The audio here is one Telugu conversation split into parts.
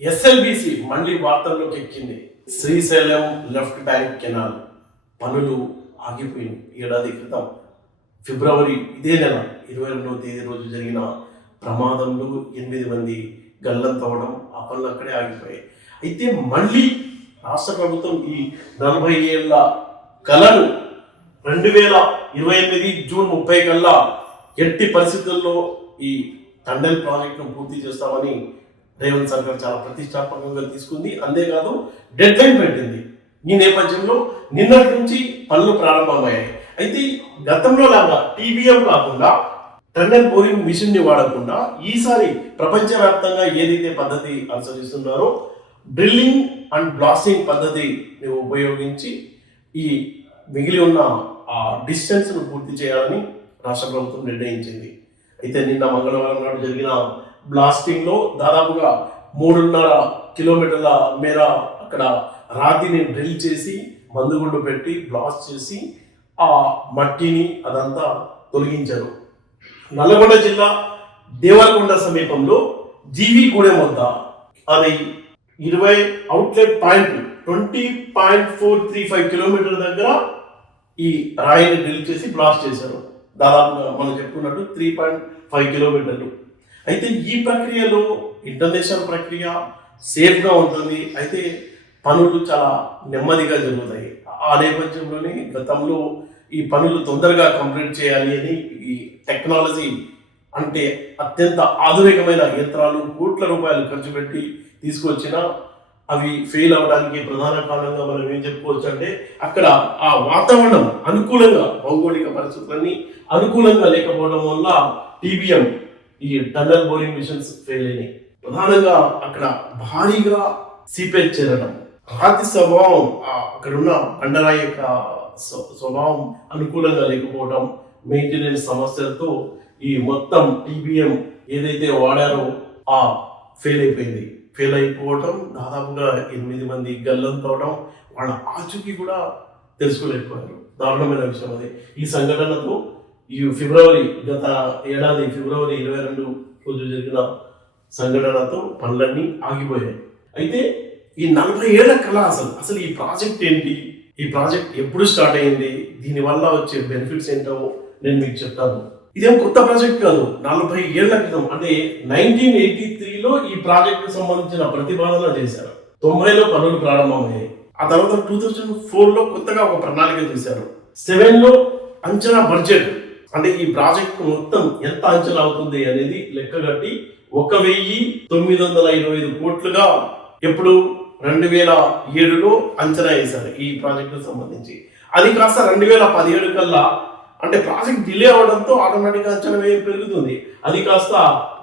ఎస్ఎల్బిసి మళ్ళీ వార్తల్లోకి ఎక్కింది. శ్రీశైలం లెఫ్ట్ బ్యాంక్ కెనాల్ పనులు ఆగిపోయింది. ఏడాది క్రితం ఫిబ్రవరి ఇదే నెల 22వ తేదీ రోజు జరిగిన ప్రమాదంలో 8 మంది గల్లంతవడం, ఆ పనులు అక్కడే ఆగిపోయాయి. అయితే మళ్ళీ రాష్ట్ర ప్రభుత్వం ఈ 40 ఏళ్ల కలను 2028 జూన్ 30 కల్లా ఎట్టి పరిస్థితుల్లో ఈ టన్నెల్ ప్రాజెక్టును పూర్తి చేస్తామని రేవంత్ సర్కార్ చాలా ప్రతిష్టాత్మకంగా తీసుకుంది. అంతేకాదు డెడ్ లైన్ పెట్టింది. ఈ నేపథ్యంలో నిన్నటి నుంచి పనులు ప్రారంభమయ్యాయి. అయితే గతంలో లాగా టీబీఎం కాకుండా టన్నెల్ బోరింగ్ మిషన్ ని వాడకుండా ఈసారి ప్రపంచవ్యాప్తంగా ఏదైతే పద్ధతి అనుసరిస్తున్నారో డ్రిల్లింగ్ అండ్ బ్లాస్టింగ్ పద్ధతి ఉపయోగించి ఈ మిగిలి ఉన్న ఆ డిస్టెన్స్ ను పూర్తి చేయాలని రాష్ట్ర ప్రభుత్వం నిర్ణయించింది. అయితే నిన్న మంగళవారం నాడు జరిగిన బ్లాస్టింగ్ లో దాదాపుగా 3.5 కిలోమీటర్ల మేర అక్కడ రాతిని డ్రిల్ చేసి మందుగుండు పెట్టి బ్లాస్ట్ చేసి ఆ మట్టిని అదంతా తొలగించారు. నల్లగొండ జిల్లా దేవరకొండ సమీపంలో జీవిగూడెం వద్ద అది 20 అవుట్లెట్ పాయింట్ 20.435 కిలోమీటర్ల దగ్గర ఈ రాయిని డ్రిల్ చేసి బ్లాస్ట్ చేశారు. దాదాపుగా మనం చెప్పుకున్నట్టు 3.5 కిలోమీటర్లు. అయితే ఈ ప్రక్రియలో ఇంటర్నేషనల్ ప్రక్రియ సేఫ్గా ఉంటుంది. అయితే పనులు చాలా నెమ్మదిగా జరుగుతాయి. ఆ నేపథ్యంలోనే గతంలో ఈ పనులు తొందరగా కంప్లీట్ చేయాలి అని ఈ టెక్నాలజీ అంటే అత్యంత ఆధునికమైన యంత్రాలు కోట్ల రూపాయలు ఖర్చు పెట్టి తీసుకొచ్చిన అవి ఫెయిల్ అవడానికి ప్రధాన కారణంగా మనం ఏం చెప్పుకోవచ్చు అంటే అక్కడ ఆ వాతావరణం అనుకూలంగా, భౌగోళిక పరిస్థితులన్నీ అనుకూలంగా లేకపోవడం వల్ల టీబీఎం ఈ టన్నెల్ బోరింగ్ మిషన్స్ ఫెయిల్ అయినాయి. ప్రధానంగా అక్కడ భారీగా సీపేజ్ చేరడం, రాతి స్వభావం, అక్కడున్న బండరాయి యొక్క స్వభావం అనుకూలంగా లేకపోవడం, మెయింటెనెన్స్ సమస్యలతో ఈ మొత్తం టీబీఎం ఏదైతే వాడారో ఆ ఫెయిల్ అయిపోయింది. ఫెయిల్ అయిపోవడం, దాదాపుగా 8 మంది గల్లంతవడం, వాళ్ళ ఆచూకీ కూడా తెలుసుకోలేకపోయారు. దారుణమైన విషయం అది. ఈ సంఘటనతో ఈ గత ఏడాది ఫిబ్రవరి 22 రోజు జరిగిన సంఘటనతో పనులన్నీ ఆగిపోయాయి. అయితే ఈ 40 ఏళ్ల కళ అసలు ఈ ప్రాజెక్ట్ ఏంటి, ఈ ప్రాజెక్ట్ ఎప్పుడు స్టార్ట్ అయింది, దీనివల్ల వచ్చే బెనిఫిట్స్ ఏంటో నేను మీకు చెప్తాను. ఇదేం కొత్త ప్రాజెక్ట్ కాదు. 40 ఏళ్ల క్రితం అంటే 1983లో ఈ ప్రాజెక్టు సంబంధించిన ప్రతిపాదన చేశారు. 90లో పనులు ప్రారంభమయ్యాయి. ఆ తర్వాత 2004లో కొత్తగా ఒక ప్రణాళిక చేశారు. 7లో అంచనా బడ్జెట్ అంటే ఈ ప్రాజెక్ట్ మొత్తం ఎంత అంచనా అవుతుంది అనేది లెక్కగట్టి 1925 కోట్లుగా ఎప్పుడు 2007లో అంచనా వేశారు ఈ ప్రాజెక్టుకు సంబంధించి. అది కాస్త 2017 కల్లా అంటే ప్రాజెక్ట్ డిలే అవడంతో ఆటోమేటిక్గా అంచనా వ్యయం పెరుగుతుంది. అది కాస్త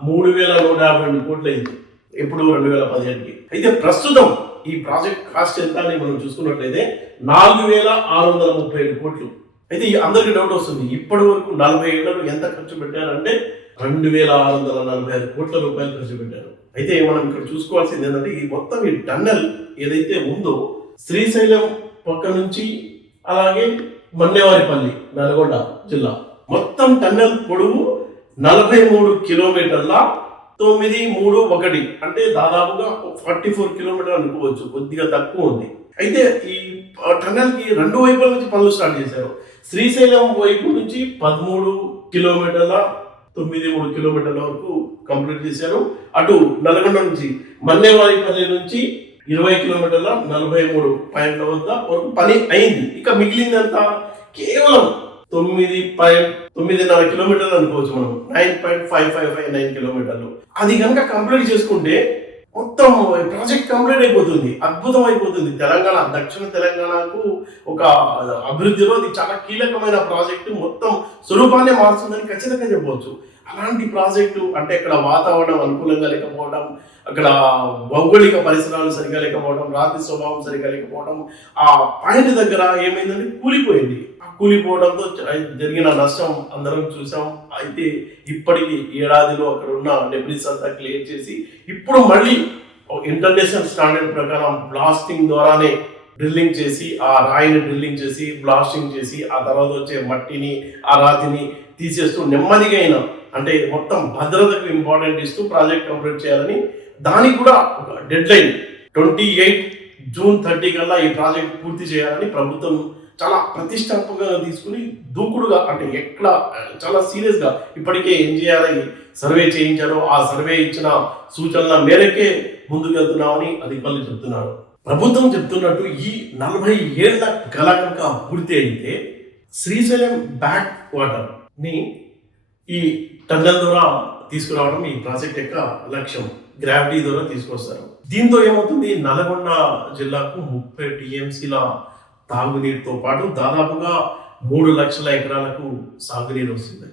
3152 కోట్లు అయింది ఎప్పుడు 2017కి. అయితే ప్రస్తుతం ఈ ప్రాజెక్ట్ కాస్ట్ ఎంత అని మనం చూసుకున్నట్లయితే 4637 కోట్లు. అయితే అందరికీ డౌట్ వస్తుంది, ఇప్పటి వరకు 40 ఏళ్లలో ఎంత ఖర్చు పెట్టారంటే 2645 కోట్ల రూపాయలు ఖర్చు పెట్టారు. అయితే మనం ఇక్కడ చూసుకోవాల్సింది ఏంటంటే ఈ మొత్తం ఈ టన్నెల్ ఏదైతే ఉందో శ్రీశైలం పక్క నుంచి అలాగే మన్నేవారిపల్లి నల్గొండ జిల్లా మొత్తం టన్నెల్ పొడవు 43 కిలోమీటర్ల 931 అంటే దాదాపుగా 44 కిలోమీటర్లు అనుకోవచ్చు, కొద్దిగా తక్కువ ఉంది. అయితే ఈ టన్నెల్ కి 2 వైపుల నుంచి పనులు స్టార్ట్ చేశారు. శ్రీశైలం వైపు నుంచి 13 కిలోమీటర్ల 93 కిలోమీటర్ల వరకు కంప్లీట్ చేశారు. అటు నల్గొండ నుంచి మన్నేవారిపల్లి నుంచి 20 కిలోమీటర్ల 43 పాయింట్ల వద్ద వరకు పని అయింది. ఇక మిగిలిందంతా కేవలం 9.9 కిలోమీటర్లు అనుకోవచ్చు మనం, 9.5559 కిలోమీటర్లు. అది కనుక కంప్లీట్ చేసుకుంటే మొత్తం ప్రాజెక్ట్ కంప్లీట్ అయిపోతుంది, అద్భుతం అయిపోతుంది. దక్షిణ తెలంగాణకు ఒక అభివృద్ధిలో ఇది చాలా కీలకమైన ప్రాజెక్టు, మొత్తం స్వరూపాన్ని మారుతుందని ఖచ్చితంగా చెప్పవచ్చు. అలాంటి ప్రాజెక్టు అంటే అక్కడ వాతావరణం అనుకూలంగా లేకపోవడం, అక్కడ భౌగోళిక పరిసరాలు సరిగా లేకపోవడం, రాతి స్వభావం సరిగా లేకపోవడం, ఆ పాయింట్ దగ్గర ఏమైందంటే కూలిపోయింది. ఆ కూలిపోవడంతో జరిగిన నష్టం అందరం చూసాం. అయితే ఇప్పటికి ఏడాదిలో అక్కడ ఉన్న డెబ్రిస్ అంతా క్లియర్ చేసి ఇప్పుడు మళ్ళీ ఇంటర్నేషనల్ స్టాండర్డ్ ప్రకారం బ్లాస్టింగ్ ద్వారానే డ్రిల్లింగ్ చేసి ఆ రాయిని డ్రిల్లింగ్ చేసి బ్లాస్టింగ్ చేసి ఆ తర్వాత వచ్చే మట్టిని ఆ రాతిని తీసేస్తూ నెమ్మదిగా అంటే మొత్తం భద్రతకు ఇంపార్టెంట్ ఇస్తూ ప్రాజెక్ట్ కంప్లీట్ చేయాలని దానికి కూడా ఒక డెడ్ లైన్ 28 జూన్ 30 కల్లా ఈ ప్రాజెక్ట్ పూర్తి చేయాలని ప్రభుత్వం చాలా ప్రతిష్టాత్మకంగా తీసుకుని దూకుడుగా, అంటే ఎక్కడ చాలా సీరియస్గా ఇప్పటికే ఎన్జిఆర్ఐ సర్వే చేయించారో ఆ సర్వే ఇచ్చిన సూచనల మేరకే ముందుకు వెళ్తున్నామని అధికారులు చెప్తున్నారు. ప్రభుత్వం చెప్తున్నట్టు ఈ 40 ఏళ్ల కళ కనుక పూర్తి అయితే శ్రీశైలం బ్యాక్ వాటర్ ని ఈ టన్నెల్ ద్వారా తీసుకురావడం ఈ ప్రాజెక్ట్ యొక్క లక్ష్యం. గ్రావిటీ ద్వారా తీసుకొస్తారు. దీంతో ఏమవుతుంది, నల్గొండ జిల్లాకు 30 టీఎంసీల తాగునీరుతో పాటు దాదాపుగా 3 లక్షల ఎకరాలకు సాగునీరు వస్తుంది.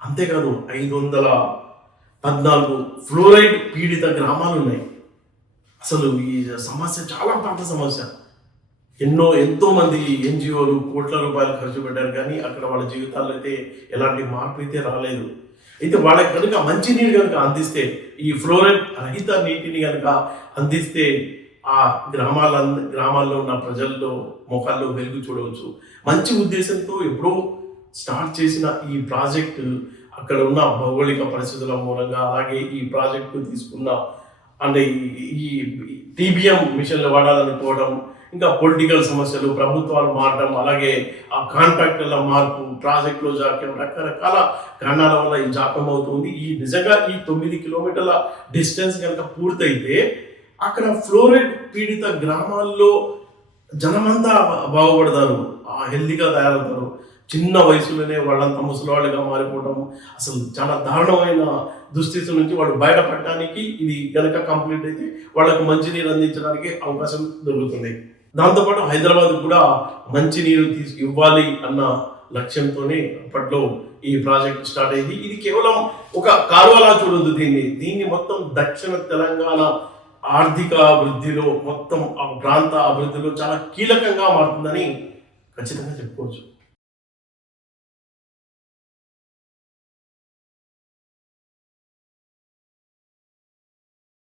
అంతేకాదు 514 ఫ్లోరైడ్ పీడిత గ్రామాలు ఉన్నాయి. అసలు ఈ సమస్య చాలా పాత సమస్య. ఎంతో మంది ఎన్జిఓలు కోట్ల రూపాయలు ఖర్చు పెట్టారు, కానీ అక్కడ వాళ్ళ జీవితాల్లో అయితే ఎలాంటి మార్పు అయితే రాలేదు. అయితే వాళ్ళకి కనుక మంచి నీరు కనుక అందిస్తే, ఈ ఫ్లోరైడ్ రహిత నీటిని కనుక అందిస్తే ఆ గ్రామాల్లో ఉన్న ప్రజల్లో ముఖాల్లో వెలుగు చూడవచ్చు. మంచి ఉద్దేశంతో ఎప్పుడో స్టార్ట్ చేసిన ఈ ప్రాజెక్టు అక్కడ ఉన్న భౌగోళిక పరిస్థితుల మూలంగా, అలాగే ఈ ప్రాజెక్టు తీసుకున్న అంటే ఈ టీబీఎం మిషన్లు వాడాలనుకోవడం, ఇంకా పొలిటికల్ సమస్యలు, ప్రభుత్వాలు మారడం, అలాగే ఆ కాంట్రాక్టర్ల మార్పు, ప్రాజెక్టులో జాప్యం, రకరకాల కారణాల వల్ల ఈ జాప్యం అవుతుంది. నిజంగా ఈ 9 కిలోమీటర్ల డిస్టెన్స్ కనుక పూర్తయితే అక్కడ ఫ్లోరైడ్ పీడిత గ్రామాల్లో జనమంతా బాగుపడతారు, హెల్దీగా తయారవుతారు. చిన్న వయసులోనే వాళ్ళంతా ముసలివాళ్ళుగా మారిపోవడం, అసలు చాలా దారుణమైన దుస్థితి నుంచి వాళ్ళు బయటపడటానికి ఇది కనుక కంప్లీట్ అయితే వాళ్ళకు మంచినీరు అందించడానికి అవకాశం దొరుకుతుంది. దాంతోపాటు హైదరాబాద్ కూడా మంచినీరు ఇవ్వాలి అన్న లక్ష్యంతోనే అప్పట్లో ఈ ప్రాజెక్ట్ స్టార్ట్ అయింది. ఇది కేవలం ఒక కాలువలా చూడొద్దు, దీన్ని మొత్తం దక్షిణ తెలంగాణ ఆర్థిక అభివృద్ధిలో, మొత్తం ఆ ప్రాంత అభివృద్ధిలో చాలా కీలకంగా మారుతుందని ఖచ్చితంగా చెప్పుకోవచ్చు.